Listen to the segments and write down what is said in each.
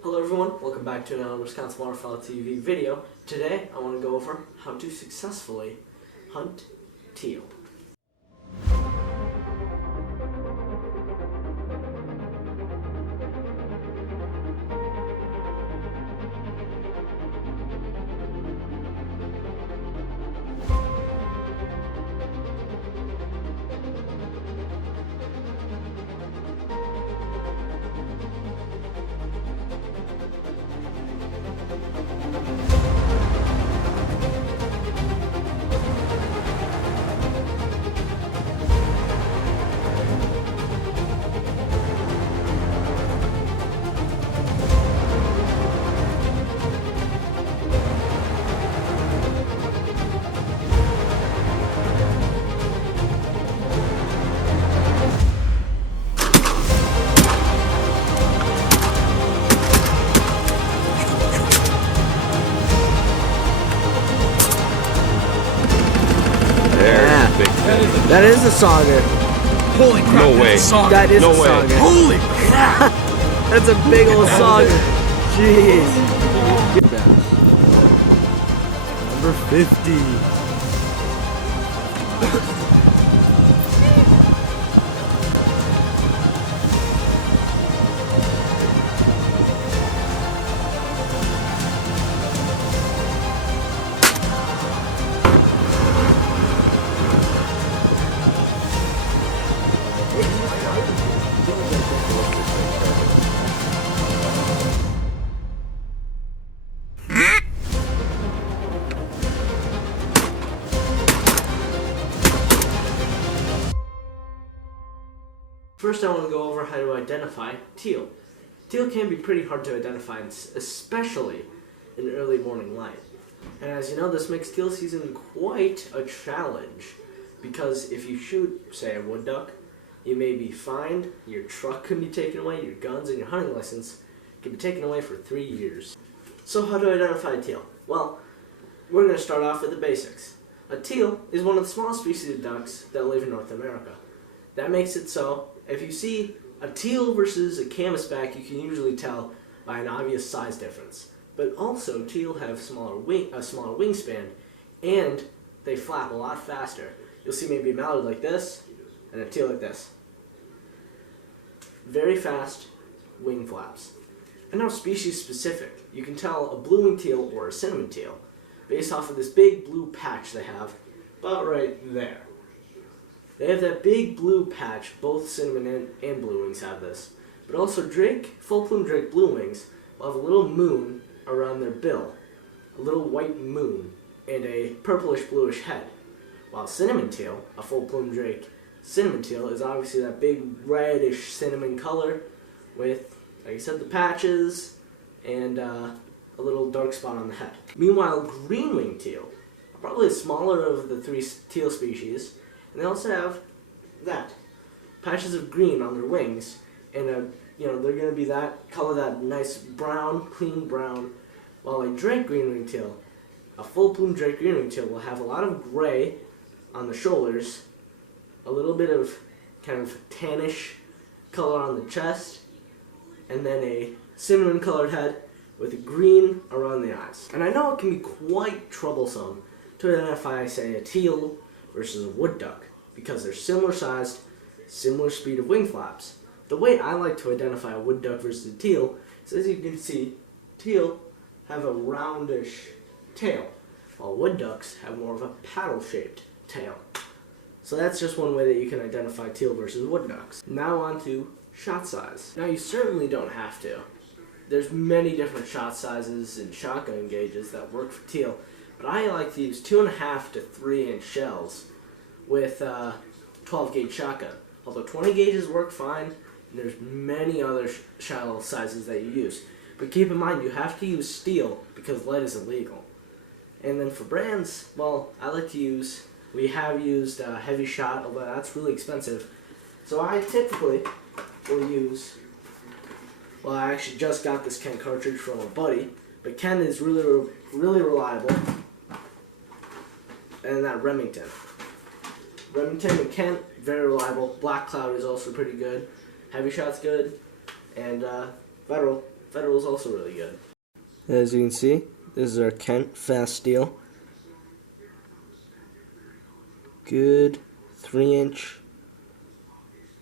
Hello everyone, welcome back to another Wisconsin Waterfowl TV video. Today I want to go over how to successfully hunt teal. That is a sauger. Holy crap, no way. That is no a way. sauger. Holy crap! That's a big old sauger. Jeez. Number 50. First I want to go over how to identify teal. Teal can be pretty hard to identify, especially in early morning light. And as you know, this makes teal season quite a challenge, because if you shoot, say, a wood duck, you may be fined, your truck can be taken away, your guns and your hunting license can be taken away for 3 years. So how to identify a teal? Well, we're going to start off with the basics. A teal is one of the small species of ducks that live in North America. That makes it so, if you see a teal versus a canvasback, you can usually tell by an obvious size difference. But also, teal have a smaller wingspan, and they flap a lot faster. You'll see maybe a mallard like this, and a teal like this. Very fast wing flaps. And now species specific. You can tell a blue-winged teal or a cinnamon teal based off of this big blue patch they have about right there. They have that big blue patch, both cinnamon and blue wings have this. But also full-plume drake blue wings will have a little moon around their bill, a little white moon, and a purplish-bluish head. While cinnamon teal, a full-plume drake cinnamon teal, is obviously that big reddish cinnamon color with, like I said, the patches and a little dark spot on the head. Meanwhile, green-winged teal are probably the smaller of the three teal species, and they also have that patches of green on their wings, and they're going to be that color, that nice brown, clean brown. While a drake green-winged teal, a full-plume drake green-winged teal, will have a lot of gray on the shoulders, a little bit of kind of tannish color on the chest, and then a cinnamon-colored head with green around the eyes. And I know it can be quite troublesome to identify, say, a teal versus a wood duck, because they're similar sized, similar speed of wing flaps. The way I like to identify a wood duck versus a teal is, as you can see, teal have a roundish tail, while wood ducks have more of a paddle-shaped tail. So that's just one way that you can identify teal versus wood ducks. Now on to shot size. Now you certainly don't have to. There's many different shot sizes and shotgun gauges that work for teal, but I like to use 2.5 to 3 inch shells with 12 gauge shotgun. Although 20 gauges work fine, and there's many other shell sizes that you use. But keep in mind, you have to use steel because lead is illegal. And then for brands, well, we have used Heavy Shot, although that's really expensive. So I typically will use, well, I actually just got this Ken cartridge from a buddy, but Ken is really reliable. And that Remington and Kent, very reliable. Black Cloud is also pretty good. Heavy Shot's good, and Federal Federal's also really good. As you can see, this is our Kent fast steel. Good 3-inch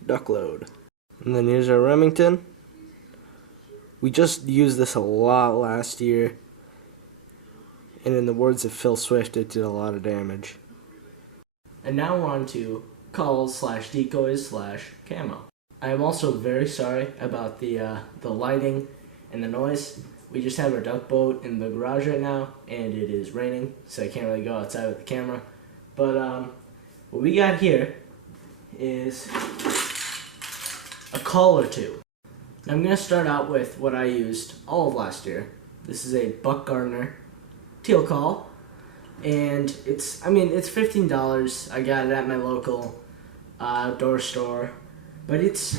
duck load. And then here's our Remington. We just used this a lot last year, and in the words of Phil Swift, it did a lot of damage. And now we're on to calls / decoys / camo. I am also very sorry about the lighting and the noise. We just have our duck boat in the garage right now, and it is raining, so I can't really go outside with the camera. But what we got here is a call or two. Now I'm going to start out with what I used all of last year. This is a Buck Gardner teal call, and it's $15. I got it at my local outdoor store, but it's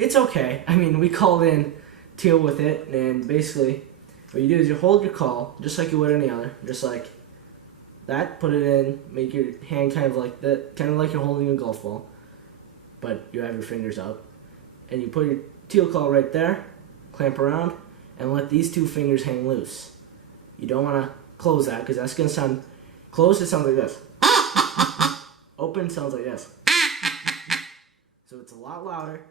okay. I mean, we called in teal with it, and basically what you do is you hold your call just like you would any other, just like that. Put it in, make your hand kind of like that, kind of like you're holding a golf ball, but you have your fingers up, and you put your teal call right there, clamp around, and let these two fingers hang loose. You don't want to close that because that's going to sound closed. It sounds like this. Open sounds like this. So it's a lot louder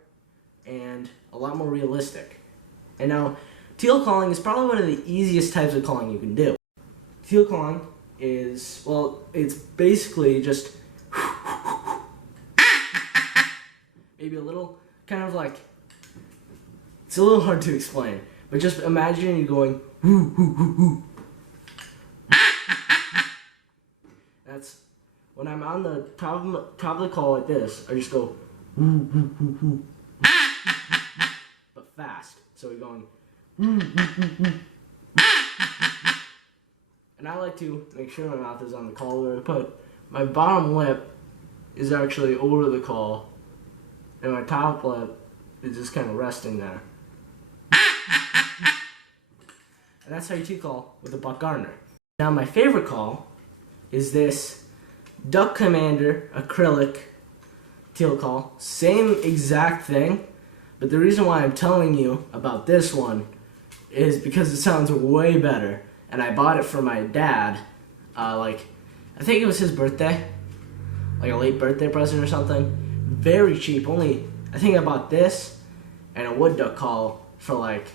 and a lot more realistic. And now, teal calling is probably one of the easiest types of calling you can do. Teal calling is, well, it's basically just maybe a little kind of like, it's a little hard to explain, but just imagine you going whoo, whoo, whoo, whoo. That's when I'm on the top of the call like this, I just go whoo, whoo, whoo, whoo. But fast. So we're going whoo, whoo, whoo, whoo. And I like to make sure my mouth is on the call where I put my bottom lip is actually over the call, and my top lip is just kind of resting there. And that's how you teal call with a Buck Gardner. Now my favorite call is this Duck Commander acrylic teal call. Same exact thing, but the reason why I'm telling you about this one is because it sounds way better. And I bought it for my dad, I think it was his birthday, like a late birthday present or something. Very cheap, I think I bought this and a wood duck call for like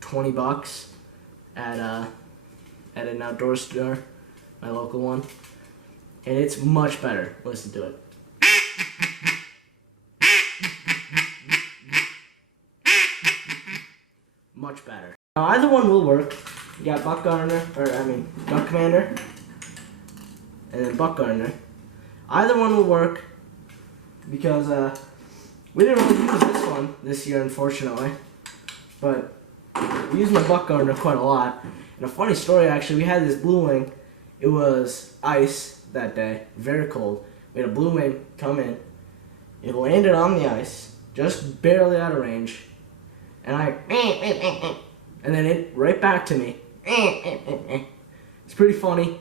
$20 at an outdoor store, my local one, and it's much better. Listen to it. Much better. Now either one will work. You got Duck Commander, and then Buck Gardner. Either one will work because we didn't really use this one this year, unfortunately, but we used my Buck Gardner quite a lot. And a funny story, actually, we had this blue wing. It was ice that day, very cold. We had a blue wing come in. It landed on the ice, just barely out of range, and and then it right back to me. It's pretty funny,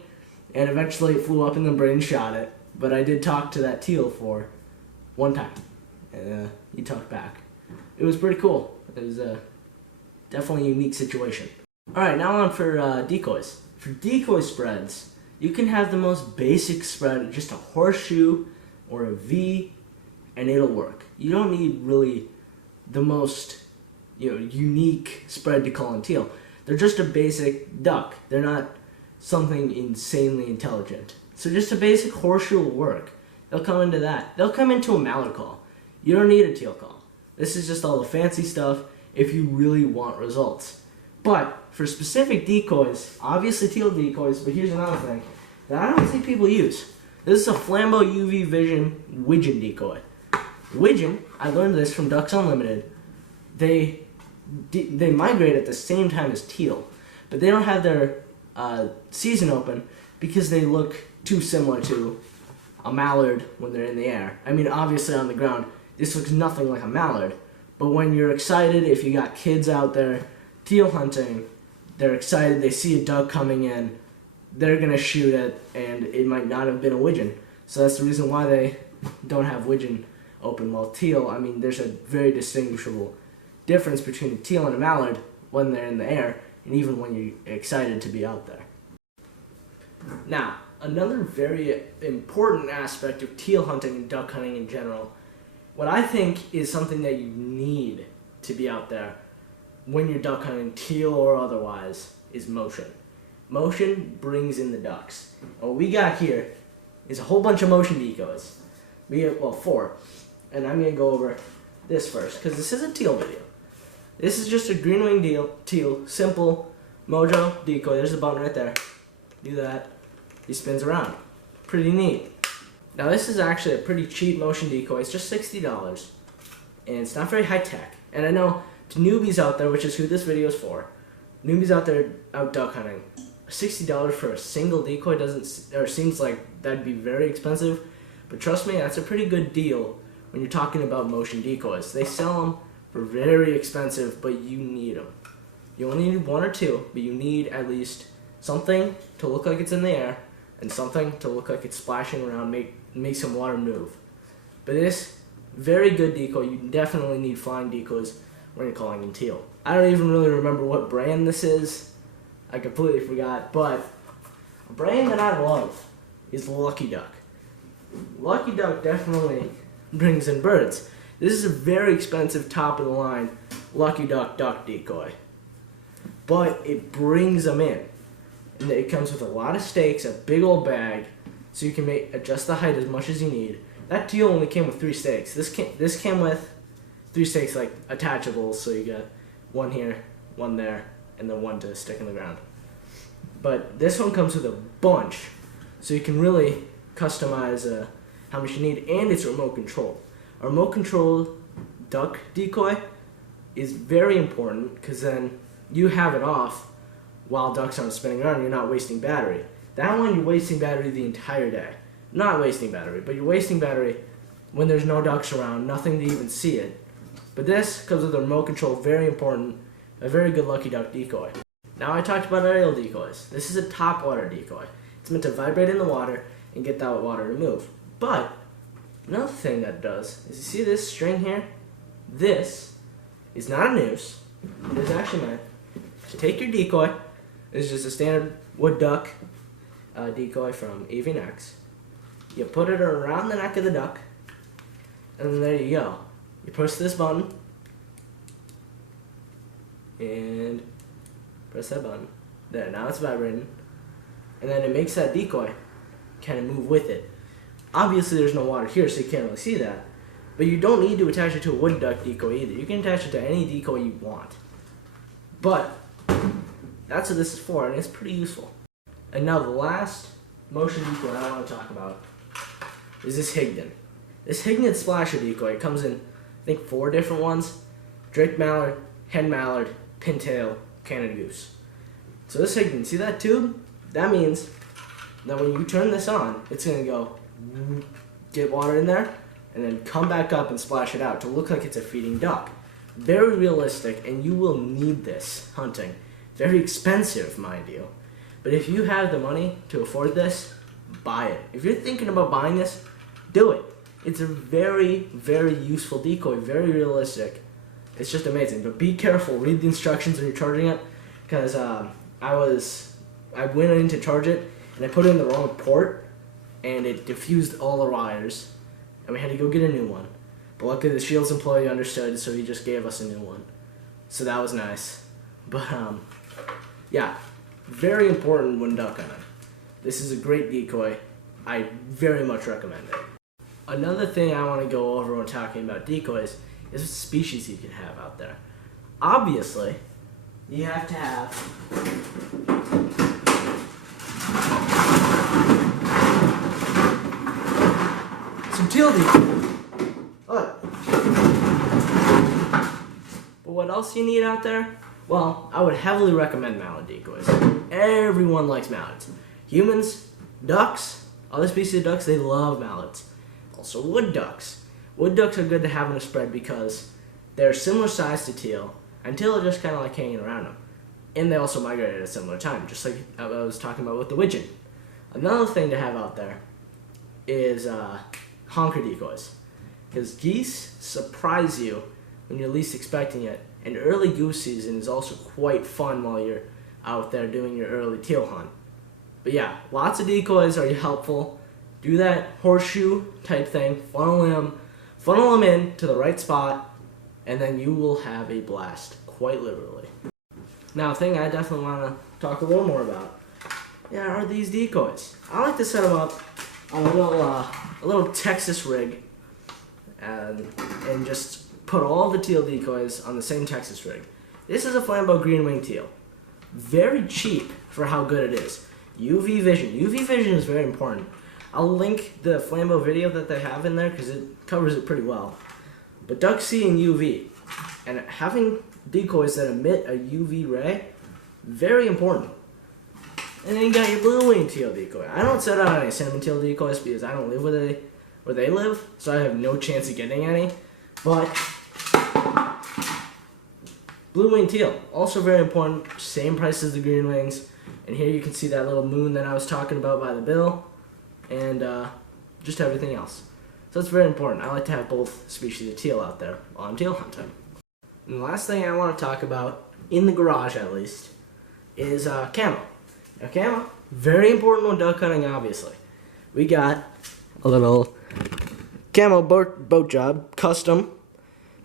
and eventually it flew up in the brain and shot it. But I did talk to that teal for one time, and he talked back. It was pretty cool. It was definitely a unique situation. Alright, now on for decoys. For decoy spreads, you can have the most basic spread, just a horseshoe or a V, and it'll work. You don't need really the most unique spread to call in teal. They're just a basic duck. They're not something insanely intelligent. So just a basic horseshoe will work. They'll come into that. They'll come into a mallard call. You don't need a teal call. This is just all the fancy stuff if you really want results. But for specific decoys, obviously teal decoys, but here's another thing that I don't see people use. This is a Flambeau UV Vision widgeon decoy. Widgeon, I learned this from Ducks Unlimited. They migrate at the same time as teal, but they don't have their season open because they look too similar to a mallard when they're in the air. I mean, obviously on the ground, this looks nothing like a mallard, but when you're excited, if you got kids out there teal hunting, they're excited, they see a duck coming in, they're going to shoot it, and it might not have been a widgeon. So that's the reason why they don't have widgeon open. While teal, I mean, there's a very distinguishable difference between a teal and a mallard when they're in the air, and even when you're excited to be out there. Now, another very important aspect of teal hunting and duck hunting in general, what I think is something that you need to be out there when you're duck hunting, teal or otherwise, is motion. Motion brings in the ducks. And what we got here is a whole bunch of motion decoys. We have, well, 4. And I'm going to go over this first, because this is a teal video. This is just a green-winged teal, simple mojo decoy. There's the button right there. Do that. He spins around. Pretty neat. Now this is actually a pretty cheap motion decoy. It's just $60. And it's not very high-tech. And I know to newbies out there, which is who this video is for, newbies out there out duck hunting, $60 for a single decoy seems like that'd be very expensive. But trust me, that's a pretty good deal when you're talking about motion decoys. They sell them for very expensive, but you need them. You only need 1 or 2, but you need at least something to look like it's in the air and something to look like it's splashing around, make some water move. But this very good decoy, you definitely need flying decoys when you're calling in teal. I don't even really remember what brand this is. I completely forgot, but a brand that I love is Lucky Duck. Lucky Duck definitely brings in birds. This is a very expensive top of the line Lucky Duck duck decoy, but it brings them in. And it comes with a lot of stakes, a big old bag, so you can adjust the height as much as you need. That teal only came with 3 stakes. This came with 3 stakes, like attachables, so you got 1 here, 1 there, and then 1 to stick in the ground. But this one comes with a bunch, so you can really customize how much you need, and it's remote controlled. A remote controlled duck decoy is very important, because then you have it off while ducks aren't spinning around and you're not wasting battery. That one, you're wasting battery the entire day. Not wasting battery, but you're wasting battery when there's no ducks around, nothing to even see it. But this comes with a remote control, very important, a very good Lucky Duck decoy. Now I talked about aerial decoys. This is a top water decoy. It's meant to vibrate in the water and get that water to move. But another thing that it does is, you see this string here? This is not a noose. It is actually meant to take your decoy. It's just a standard wood duck decoy from AVNX. You put it around the neck of the duck, and then there you go. You push this button, and press that button. There, now it's vibrating. And then it makes that decoy kind of move with it. Obviously there's no water here, so you can't really see that. But you don't need to attach it to a wood duck decoy either. You can attach it to any decoy you want. But that's what this is for, and it's pretty useful. And now the last motion decoy I want to talk about is this Higdon. This Higdon splasher decoy comes in, I think, 4 different ones. Drake mallard, hen mallard, pintail, Canada goose. So this Higdon, see that tube? That means that when you turn this on, it's going to go get water in there and then come back up and splash it out to look like it's a feeding duck. Very realistic, and you will need this hunting. Very expensive, mind you. But if you have the money to afford this, buy it. If you're thinking about buying this, do it. It's a very, very useful decoy, very realistic. It's just amazing. But be careful, read the instructions when you're charging it, because I went in to charge it, and I put it in the wrong port, and it diffused all the wires, and we had to go get a new one. But luckily the Shields employee understood, so he just gave us a new one. So that was nice. But yeah, very important when duck hunting. This is a great decoy. I very much recommend it. Another thing I want to go over when talking about decoys is what species you can have out there. Obviously, you have to have some teal decoys. Look. But what else you need out there? Well, I would heavily recommend mallard decoys. Everyone likes mallards. Humans, ducks, other species of ducks, they love mallards. Also wood ducks. Wood ducks are good to have in a spread because they're similar size to teal, and teal are just kind of like hanging around them. And they also migrate at a similar time, just like I was talking about with the widgeon. Another thing to have out there is honker decoys. Because geese surprise you when you're least expecting it And early goose season is also quite fun while you're out there doing your early teal hunt. But yeah, lots of decoys are helpful. Do that horseshoe type thing, funnel them in to the right spot, and then you will have a blast, quite literally. Now, a thing I definitely want to talk a little more about, are these decoys. I like to set them up on a little Texas rig, and just put all the teal decoys on the same Texas rig. This is a Flambeau green wing teal. Very cheap for how good it is. UV vision. UV vision is very important. I'll link the Flambeau video that they have in there because it covers it pretty well. But ducks see in UV, and having decoys that emit a UV ray, very important. And then you got your blue wing teal decoy. I don't set out any cinnamon teal decoys because I don't live where they live, so I have no chance of getting any. But blue wing teal, also very important. Same price as the green wings. And here you can see that little moon that I was talking about by the bill, and just everything else. So it's very important. I like to have both species of teal out there while I'm teal hunting. And the last thing I want to talk about, in the garage at least, is camo. Now camo, very important when duck hunting, obviously. We got a little Camo boat job, custom.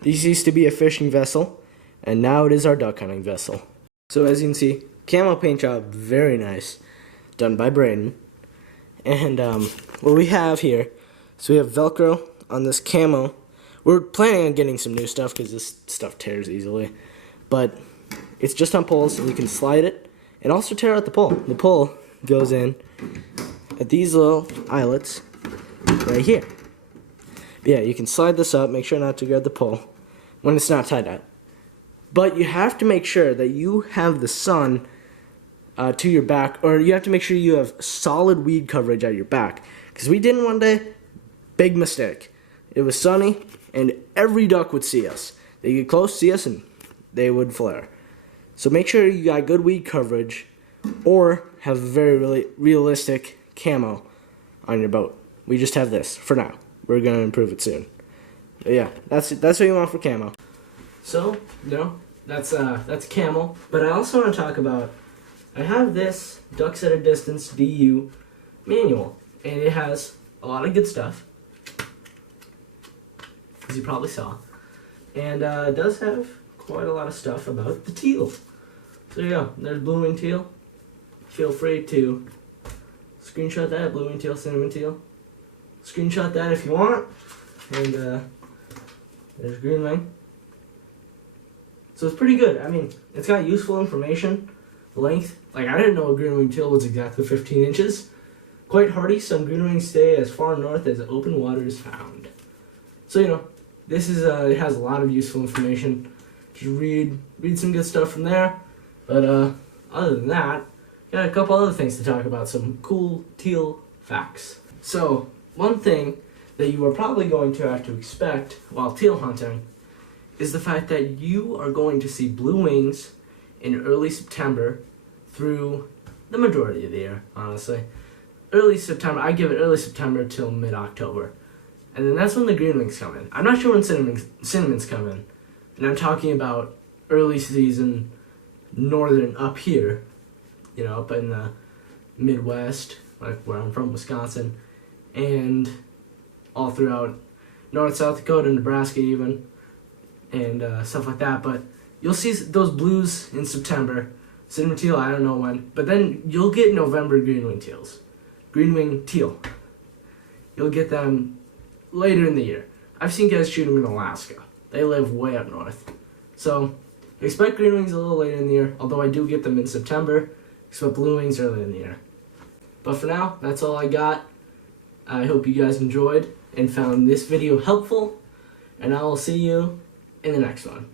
This used to be a fishing vessel, and now it is our duck hunting vessel. So as you can see, camo paint job, very nice, done by Braden. And what we have here, so we have Velcro on this camo. We're planning on getting some new stuff because this stuff tears easily. But it's just on poles, and you can slide it and also tear out the pole. The pole goes in at these little eyelets right here. But yeah, you can slide this up, make sure not to grab the pole when it's not tied out. But you have to make sure that you have the sun to your back, or you have to make sure you have solid weed coverage at your back. Because we didn't one day, big mistake. It was sunny, and every duck would see us. They get close, see us, and they would flare. So make sure you got good weed coverage, or have very really realistic camo on your boat. We just have this for now. We're gonna improve it soon. But yeah, that's what you want for camo. So that's camo. But I also want to talk about. I have this Ducks at a Distance DU manual, and it has a lot of good stuff, as you probably saw, and it does have quite a lot of stuff about the teal. So there you go. There's blue wing teal. Feel free to screenshot that, blue wing teal, cinnamon teal. Screenshot that if you want. And there's green wing. So it's pretty good. I mean, it's got useful information. Length, like I didn't know a green wing teal was exactly 15 inches. Quite hardy, some green wings stay as far north as open water is found. So this is it has a lot of useful information. Just read some good stuff from there. But other than that, got a couple other things to talk about, some cool teal facts. So one thing that you are probably going to have to expect while teal hunting is the fact that you are going to see blue wings in early September through the majority of the year, honestly. Early September, I give it early September till mid-October. And then that's when the green wings come in. I'm not sure when cinnamons come in. And I'm talking about early season northern up here, up in the Midwest, like where I'm from, Wisconsin, and all throughout North, South Dakota, Nebraska even, and stuff like that. But you'll see those blues in September. Cinnamon teal, I don't know when. But then you'll get November green wing teals. Green wing teal. You'll get them later in the year. I've seen guys shoot them in Alaska. They live way up north. So expect green wings a little later in the year, although I do get them in September. Expect blue wings early in the year. But for now, that's all I got. I hope you guys enjoyed and found this video helpful. And I will see you in the next one.